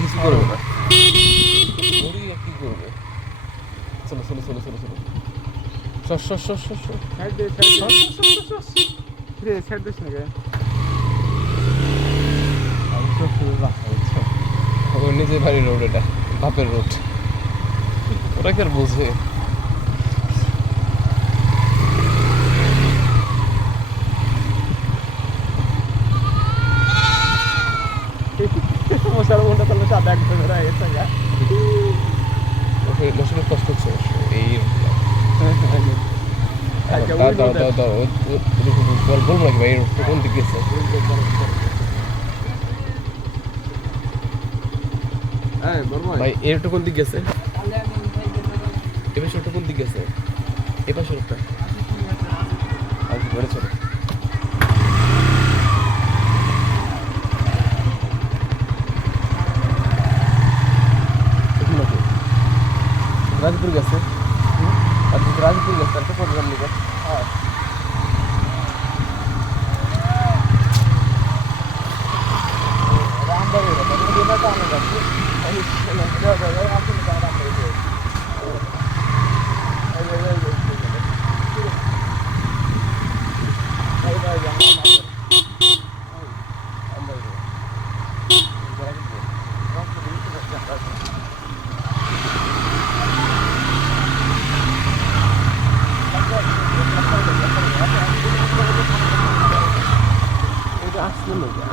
কিছু করবে না, কি করবে? চলো চলো চলো চলো চলো, নিজের বাড়ির রোড, এটা বাপের রোড, ওরা কি আর বুঝবে? মশার কষ্ট হচ্ছে এই বলবো নাকি ভাই, কোন দিক গেছে? ভাই এরটা কোন দিক গেছে? এবার সেটা কোন দিক গেছে? এবার সড়কটা ঘরে চলো। রাজপুর গেছে, রাজপুর গেছে, একটা প্রোগ্রাম নিবে।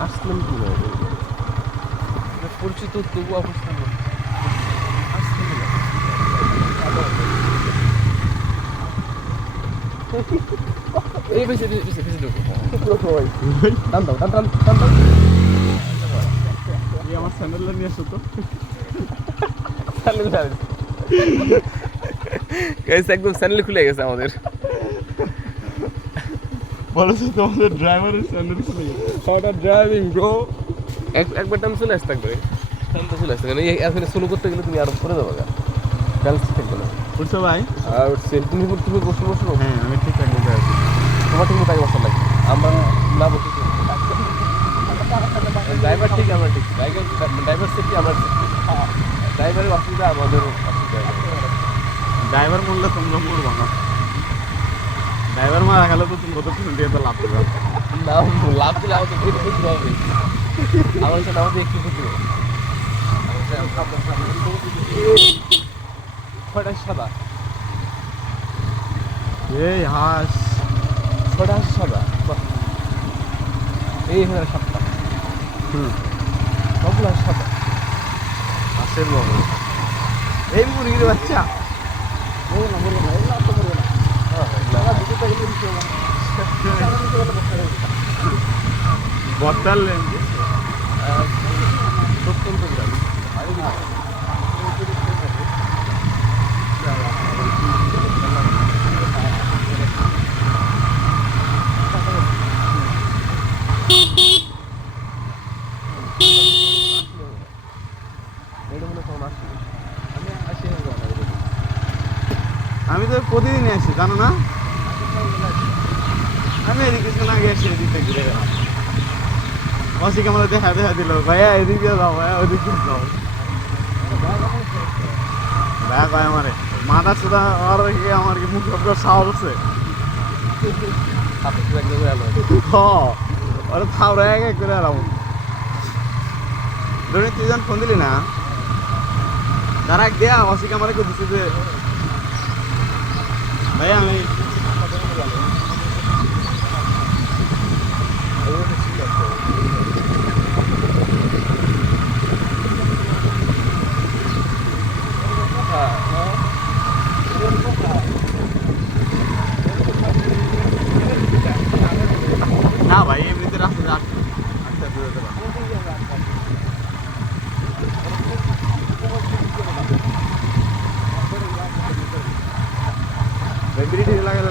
আসলাম কি পরিচিত তবু অবস্থা এই বেশি বেশি বেশি আমার স্যান্ডেলটা নিয়ে আসো তো। একদম স্যান্ডেল খুলে গেছে আমাদের। বলেছো তোমাদের ড্রাইভারের স্যান্ডেল খুলে গেছে। ড্রাইভিং ব্রো, একবার টাইম চলে আসতে একবারে টাইমটা চলে আসতে, কারণ এখানে শুরু করতে গেলে তুমি আরো করে দেবো, ব্যালেন্স থাকবে না। বুঝছো ভাই? আর তুমি তুমি বসে বসো। হ্যাঁ আমি ঠিক থাকবো, তোমার ঠিক মতো আগে বসার লাগবে, আমরা না বসে। ড্রাইভার ঠিক, আমরা ঠিক, ড্রাইভার সেফটি আমার সেফটি, ড্রাইভারের অসুবিধা আমাদের অসুবিধা। ড্রাইভার বললে তোমরা মরবা না, ড্রাইভার মারা গেলে তো তুমি কত পিছন দিয়ে তো লাভ দেবে না, লাভ দিলে আমাদের ক্ষতি হবে, আমার সাথে আমাদের একটু ক্ষতি হবে। ছয়টা সাদা, এই হাঁস ছয়টা হাঁস সাদা, এই এখানে সাতটা, সবগুলো হাঁস সাদা, হাঁসের বাবু এই মুরগির বাচ্চা। বর্তালেন প্রত্যন্ত গ্রাম। আমি তো প্রতিদিনই আসি, জানো না? আমি এদিকে কিছু আগে আসি, এদিক থেকে ঘুরে গেলাম, অসিকে আমার দেখা দেখা দিল, ভাইয়া এদিকে যাও, ভাইয়া ওদিকে যাও, ভাইয়া কয় আমারে মাথা সুদা আর আমার কি মুখ সাহস আছে, ওরা থাওরা এক করে এলাম। ধরে তুই যখন ফোন দিলি না, তারা এক দেয়া অসিকে আমার দিচ্ছে যে ভাইয়া আমি না ভাই এমনিতে রাস্তা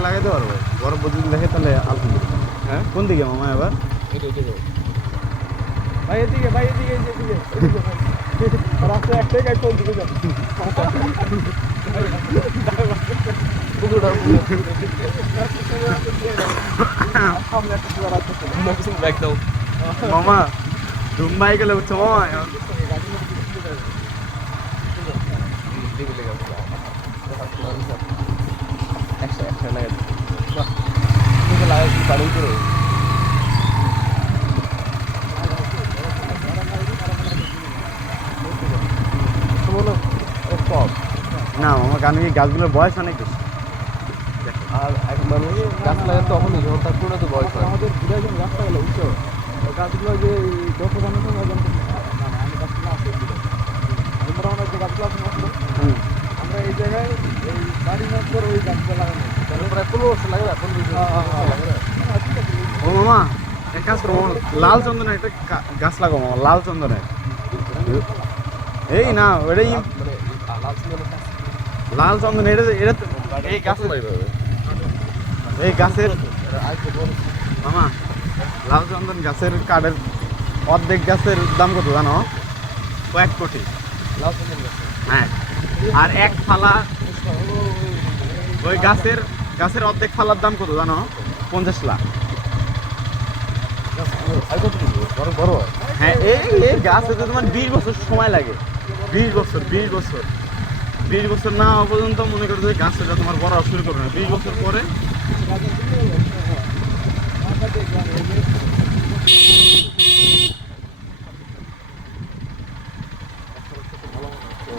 লাগাতে পারবো, বরফ যদি দেখে তাহলে আলহামদুলিল্লাহ। হ্যাঁ কোন দিকে মামা এবার? ভাই এদিকে, ভাই এদিকে, রাস্তা একটাই গাড়ি কোন দিকে যাবে? পুকুরটা ব্যাগ দাও মামা দুম্বাই গেলে উঠছো মামা একশো লাগাচ্ছি পানি করে কম না মামা কারণ এই গাছগুলোর বয়স অনেক বেশি আর এক মানুষ গাছ লাগাতে তখনই যখন তার পুরো তো বয়স হয় আমাদের ঘুরে যখন রাস্তা গেল বুঝছো গাছগুলো যে দশ বানানো সময় আমি গাছগুলো আসে আমরা অনেক যে গাছগুলো আছে আমরা এই জায়গায় এই বাড়ি মাত্র ওই গাছগুলো লাগানো প্রায় 15 বছর লাগে না 15 ও মামা এক কাজ করো লাল চন্দনের একটা গাছ লাগাও মামা লাল চন্দনের এই না ওটাই মানে লাল চন্দন এটা এটা এই গাছের এই গাছের মামা লাল চন্দন গাছের কাঠের অর্ধেক গাছের দাম কত জানো কয়েক কোটি হ্যাঁ আর এক ফালা ওই গাছের অর্ধেক ফালার দাম কত জানো 50 লাখ বড় হ্যাঁ এই গাছ হতে তোমার 20 বছর সময় লাগে 20 বছর না হওয়া পর্যন্ত মনে করো যে গাছটা তোমার বড় শুরু করবে না 20 বছর পরে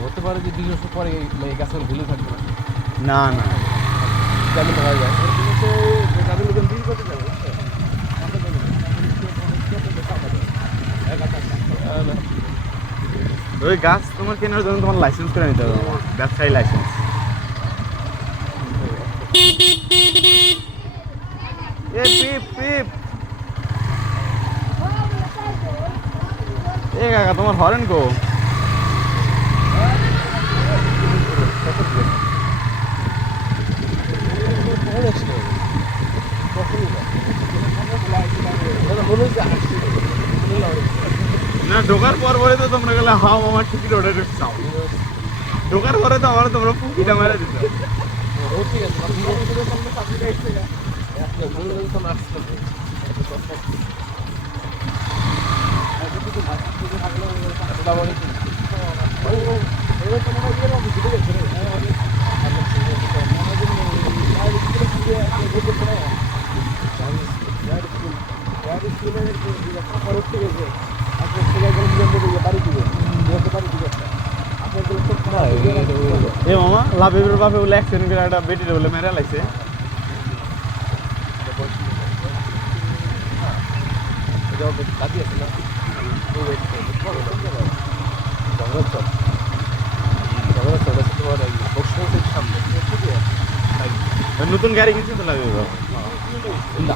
হতে পারে যে 20 বছর পরে এই গাছের ভুলে থাকবে না না কেমন হয়ে যায় ওই গাছ তোমার কেনার জন্য তোমার লাইসেন্স করে নিতে হবে আমার ব্যবসায়ী লাইসেন্স এ কাকা তোমার হরেন গো না ঢোকার পর পরে তো তোমরা গেলে হাও আমার টিকিট অর্ডার চাও ঢোকার পরে তো আমার তোমরা পুকিটা মেরে দিতে এ মামা লাভের বাপে বলে অ্যাক্সিডেন্ট করে একটা বেটির বলে মেরে লাইছে নতুন গাড়ি কিনছে তো লাগবে না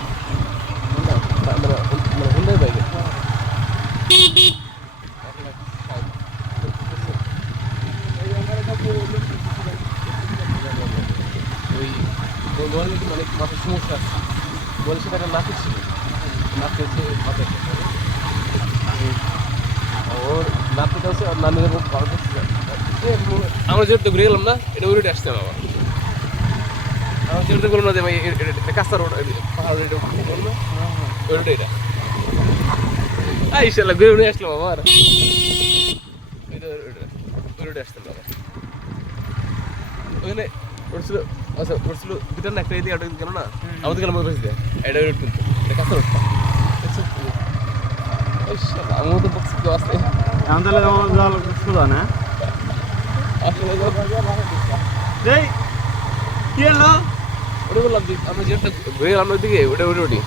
হুন্ডাই বাইকে ওই মানে মাথার সমস্যা আছে বলে সেটা একটা নাতি ছিল নাতি হচ্ছে ওর নাতিটা হচ্ছে ওর নানিদের মুখ ভালো করছে আমরা যেটা ঘুরে গেলাম না এটা ওই রুটে আসছে আমার আমরা যেটা বললাম না যে ভাই কাঁচা রোড পাহাড় রোড বললো ওই রোডে এটা ইনশাল্লাহ ঘুরে ঘুরে আসলাম আবার ওই রোডে আসতাম আবার ওখানে ওঠছিল আচ্ছা ওঠছিল দুটার না একটা এদিকে একটা গেল না আমাদের গেলাম ওই পাশে দিয়ে এটা রোড কিন্তু এটা কাঁচা রোডটা আমিও তো বলছি কেউ আসতে এখন তাহলে যাওয়া সোজা না আসলে এই কি হলো ওটা বললাম যে আমরা যেটা ঘুরে গেলাম ওইদিকে ওটা ওই রোডই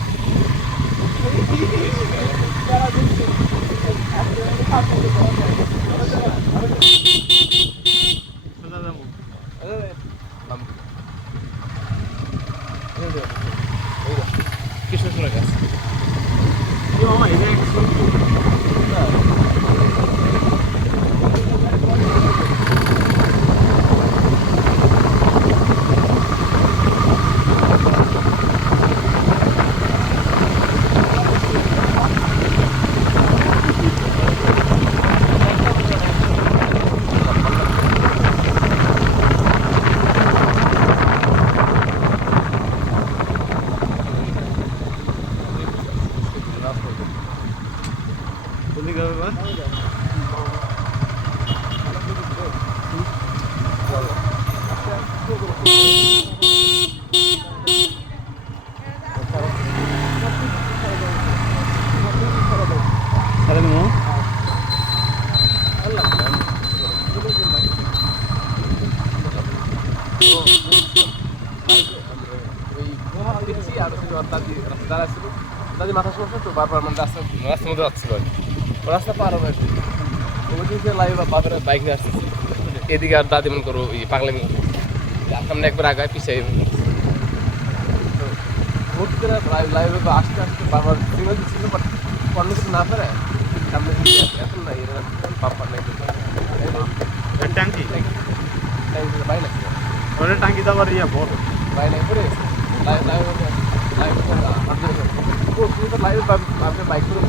কৃষ্ণচূড়া গাছ তুমি কি হবে সারা দিন দাদি মাথা সমস্যা তো বারবার মানে রাস্তার মধ্যে যাচ্ছিল রাস্তা পার হবে ওইদিকে লাইভ বাপের বাইক নিয়ে আসতেছে এদিকে আর দাদি মনে করো ওই পাগলামি সামনে একবার আগায় পিছিয়ে হুট করে লাইভে আসতে আসতে বারবার সিগন্যাল দিচ্ছিল বাট কর্ণ কিছু না পারে সামনে এখন নাই এরা বাপার নাই ট্যাঙ্কি বাই না ওটা ট্যাঙ্কি তো আবার ইয়ে বড় বাই নাই করে লাইভ লাইভ লাইভ তুমি তো লাইভে আপনি বাইক করে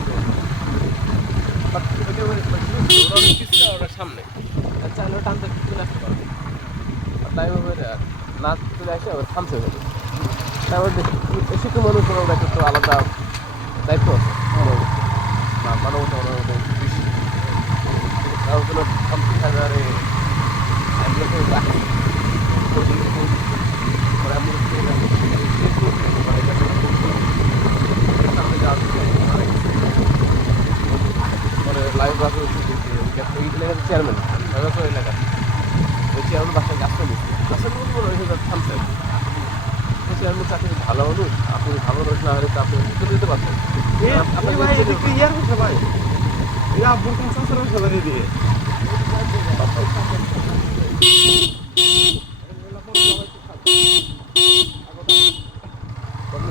বাট ওটা সামনে আচ্ছা আমি টানতে চলে আসতে পারবো আর লাইভে হয়ে না চলে আসে আবার থামছে হবে তারপর শিক্ষক মানুষ ওরা একটা তো আলাদা দায়িত্ব আছে মানবতা ওগুলো কম্পিউটারে লাইভ বাসে চেয়ারম্যান এলাকা ওই চেয়ারম্যান বাসায় গাছ নিচ্ছে গাছের মধ্যে মনে হয়েছে থামছে চেয়ারম্যান চাকরি ভালো মানুষ আপনি ভালো মানুষ না হলে তো আপনি চলে যেতে পারছেন সবাই আব্বুর কোন সংসার সবাই দিয়ে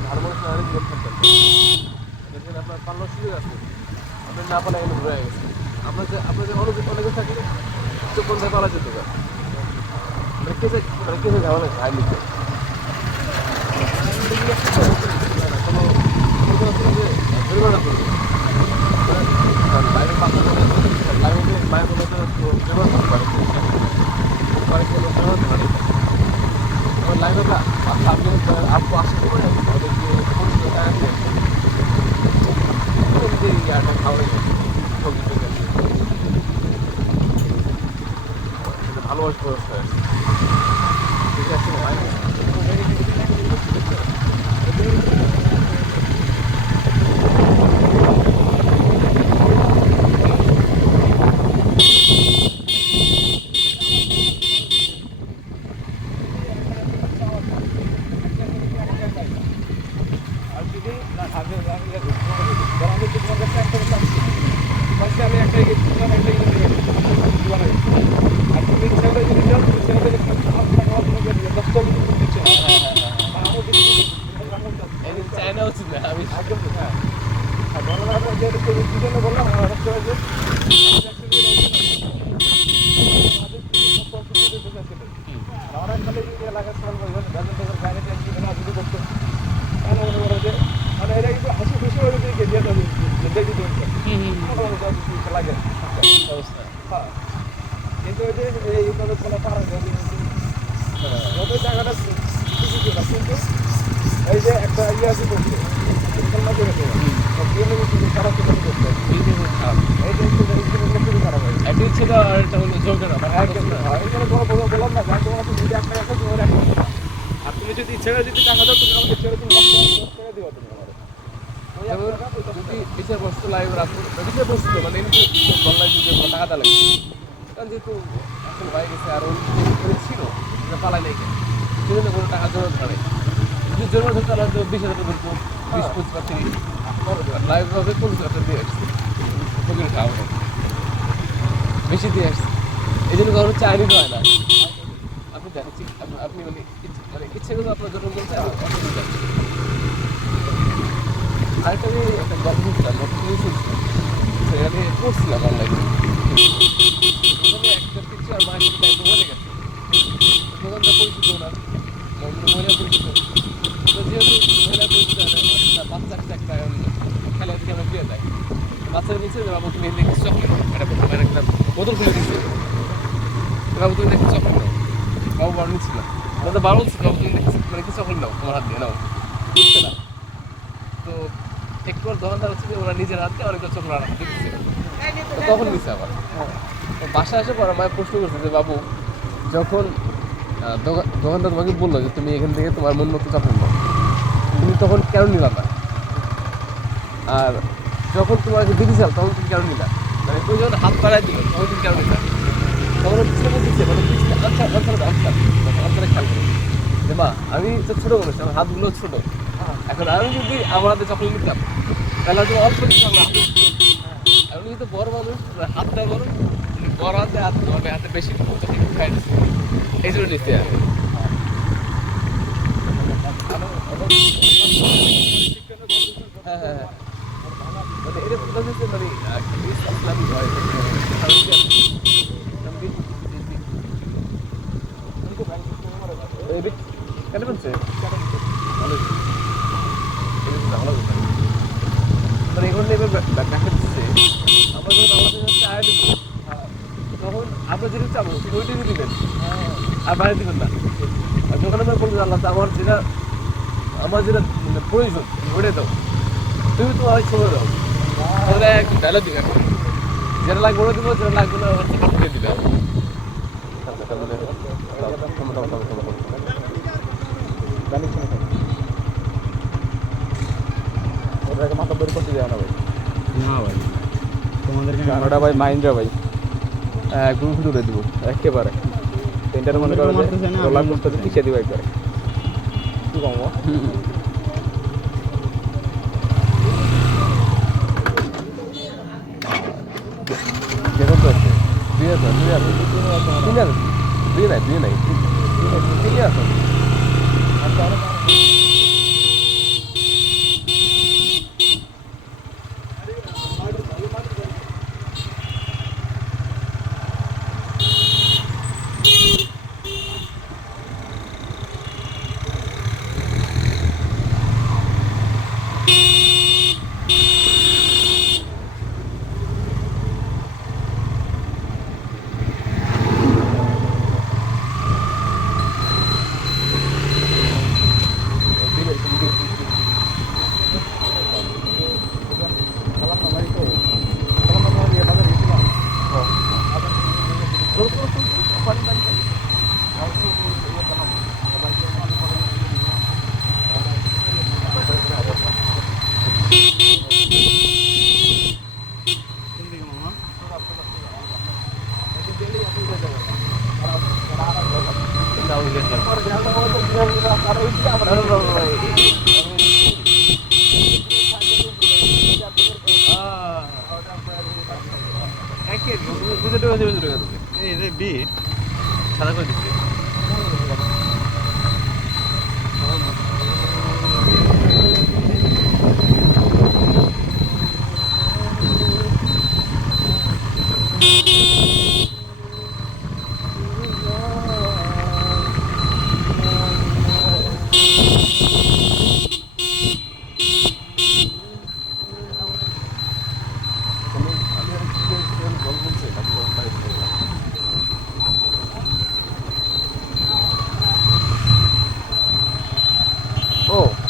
ভালো মানুষ না হলে জীবন থাকতেন আপনার পাল্লার সুযোগ আছে আপনি না পালা এখানে ঘুরে গেছে আপনার যে অনেকে থাকলে তো কোনটা পালা যেতে পারে কেসে ঝামেলা হাই লিখতে কোনো জরিমানা করবে লাইভের পাশে লাইভে মায়ের বলে তো জরিমানা করতে পারে লাইভে আপনি আপু আসতে পারেন ওদের যে ইয়াটা খাওয়া ভালোবাসা ব্যবস্থা আছে ঠিক আছে চায়না উচিত না আমি কিন্তু জায়গাটা কিন্তু এই যে একটা ইয়ে আছে করছে বললাম না আর তুমি যদি ছেড়ে দিতে টাকা দাও তুমি আমাকে ছেড়ে তুমি ছেড়ে দিও তুমি যদি বিষয়বস্তু লাইভ রাখবো বিষয়বস্তু মানে বাংলায় যদি টাকা লাগে কারণ যেহেতু এখন হয়ে গেছে আর ছিল পালাই নেই সেজন্য কোনো টাকা জমা ধরে যদি জমা ধরতে তাহলে 20,000 টাকা ধরতো 20-25 বা 30 লাইভ হবে 50,000 দিয়ে আসছে ফকির খাওয়া বেশি দিয়ে আসছে এই জন্য কারণ চাইনি হয় না আপনি দেখেছি আপনি মানে ইচ্ছে করে আপনার যখন বলতে আরেকটা একটা গল্প শুনছিলাম সেখানে পড়ছিলাম অনলাইনে একটা কিছু আর মায়ের সাথে দায়িত্ব বলে গেছে দোকানটা পরিচিত ওনার মহিলা পরিচিত তো যেহেতু মহিলা পরিচিত বাচ্চা একটা খেলা থেকে আমরা বিয়ে দেয় বাচ্চারা নিচ্ছে যে বাবু তুমি দেখি চকলেট একটা বোতল খুলে দিচ্ছে বাবু তুমি দেখি চকলেট নাও বাবু বারো নিচ্ছিল না তো বারো হচ্ছে বাবু তুমি দেখি মানে কি চকলেট নাও তোমার হাত দিয়ে নাও বুঝছে না তো একটু পর দোকানদার হচ্ছে যে ওরা নিজের হাতে অনেকটা চোখ রান্না দিচ্ছে, তখন দিচ্ছে আবার। তো বাসায় এসে পর আমায় প্রশ্ন করছে যে বাবু, যখন দোকানদার তোমাকে বললো যে তুমি এখান থেকে তোমার মন মতো চকলেট নাও, তুমি তখন কেন নিলাম না? আর যখন তোমাকে দিয়েছিলাম তখন তুমি কেন নিলা? মানে ওই যখন হাত বাড়াই দিল তখন তুমি কেন নিলা? তখন পিছনে দিচ্ছে, মানে পিছনে আনসারে খেয়াল করো যে মা আমি তো ছোটো মানুষ, আমার হাতগুলো ছোট, এখন আমি যদি আমার হাতে চকলেট নিতাম তাহলে হয়তো অল্প কিছু আমার হাতে উঠতো। এখন যেহেতু বড় মানুষ, হাতটা বড়, বড় হাতে হাত ধরবে, হাতে বেশি চকলেট খাই দিচ্ছে, এই জন্য নিচ্ছে আর হ্যাঁ হ্যাঁ হ্যাঁ, মানে এটা প্রধান হচ্ছে মানে ইসলামী হয় কেন বলছে ভালো কথা, মানে এখন এবার দেখা দিচ্ছে আমরা যখন আমাদের কাছে আয় দেবো তখন আমরা যেটা চাবো ঠিক ওইটাই দিবেন, আর বাইরে দিবেন না। আর যখন আমরা বলবেন আল্লাহ আমার যেটা মানে প্রয়োজন ওইটাই দাও, তুমি তো অনেক সময় দাও, তাহলে একটু ডায়লগ দিবে, যেটা লাগবে ওটা দিব, যেটা লাগবে না হচ্ছে কাটিয়ে দিবে। মাথা বের করতে দেওয়া না ভাই, না ভাই তোমাদেরকে ওটা ভাই মাইন্ডরা ভাই একদম দূরে দিব একেবারে, পেন্টার মনে করো রোলার কোস্টারে পিছিয়ে দিব একবারে কি কম যেরকম তো আছে 2,000 দুই নাই ঠিক আছে। সাদা করে দিচ্ছে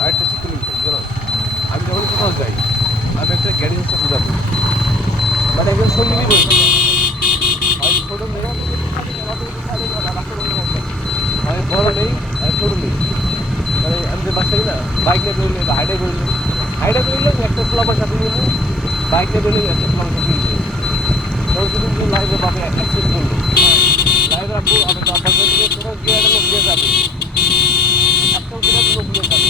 আরেকটা শিক্ষণ জানো, আমি যখন কোথাও যাই আমি একটা গাড়ি হচ্ছে বুঝাবো, মানে একজন সঙ্গী নিবই ছোটো নেই, আমি বড় নেই আর ছোটো নেই, মানে আমি যে বাচ্চা না বাইক নিয়ে বেরোলে বা হাইডা বেরোলে একটা ফ্লাবার সাথে নিয়ে বাইক নিয়ে বেরোলে একটা ফ্লাবার সাথে নিয়ে কিন্তু লাইভে বাপে অ্যাক্সিডেন্ট করলো, লাইভে আপু আমি তো আব্বা দিয়ে কোথাও গিয়ে একটা লোক দিয়ে যাবে, একটা লোক দিয়ে যাবে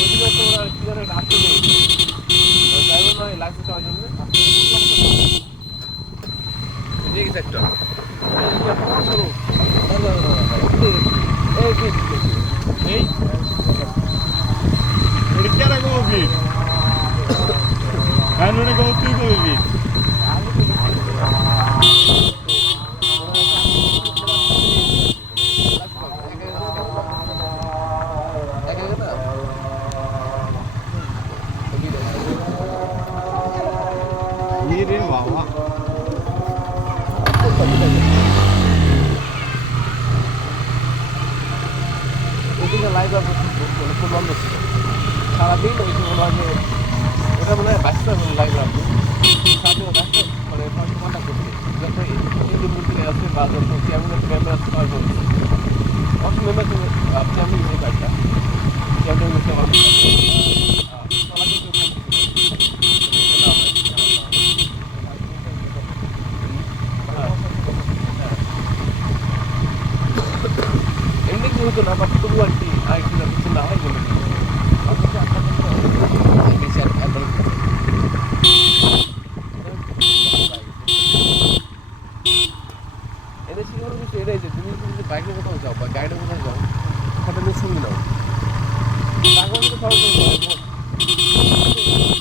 ওইগুলো তো ওরা ক্লিয়ার আসতে দেবে ড্রাইভার নয় লাইসেন্স হওয়ার জন্য দিয়ে গেছে একটা এই এটা কি রাখবো কি হ্যাঁ নোনে গো তুই কইবি রে বাবা লাইভ খুব বন্ধ ছিল সারাদিন ওই যে এটা মনে হয় বাচ্চা লাগবে আপনি সাথে বাচ্চা মানে কন্ট্যাক্ট করতে যত ইন্ডিভিজুয়াল আছে বা যত ক্যামেরা ক্যামেরা আছে পার করতে অত মেম্বার আপনি আমি এই কার্ডটা ক্যামেরা ইউজ করতে এমনি কি হতো না বাট তবু আর কি আরেকটু কিছু না হয় বলে এদের শিখানোর বিষয় এটাই যে তুমি যদি বাইকে কোথাও যাও বা গাড়িতে কোথাও যাও ফটো নিয়ে ছবি নাও তারপর কিন্তু ফটো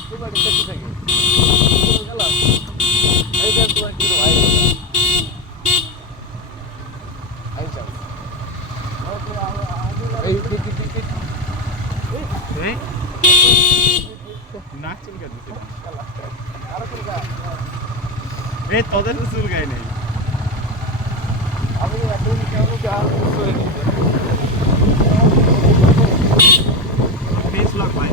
তোমার সেফটি থাকে গেলাম এই যে তোমার কি আই চাও নাক চুলকা দিচ্ছে এই তোদের তো চুলকাই নেই আমি এখন কেমন করে নিতে ফেস লক ভাই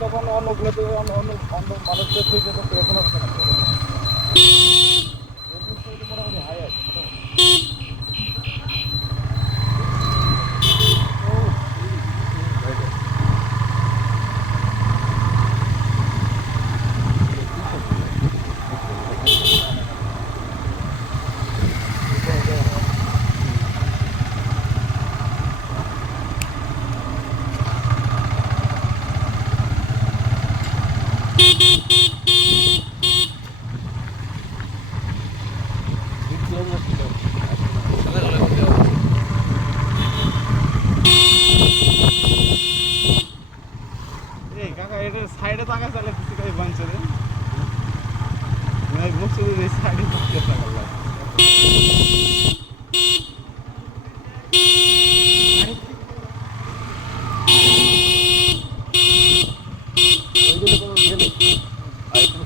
তখন অন্যগুলোতে অন্য অন্য অন্য মানুষদের থেকে তো এখন আসছে না মোটামুটি হাই আছে মোটামুটি এই কাকা এটা সাইডে তাকা চালে কিছু কই বানছে রে নাই মুখ শুধু এই সাইডে তাকা চালা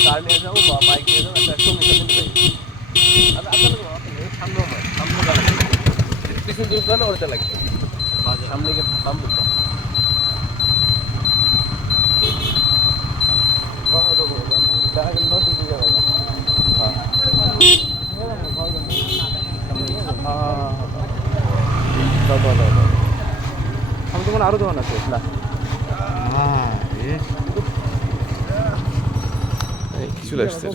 कार ले जाओ बाइक ले जाओ अच्छा तुम निकल जाओ अब आपको सामने पीछे जो गाना और चला गया सामने के हम लोग बहुत हो गया डायरेक्ट नोट दे जाएगा हां हम तो आरो दোकान আছে না হ্যাঁ এই কিছু লাগছে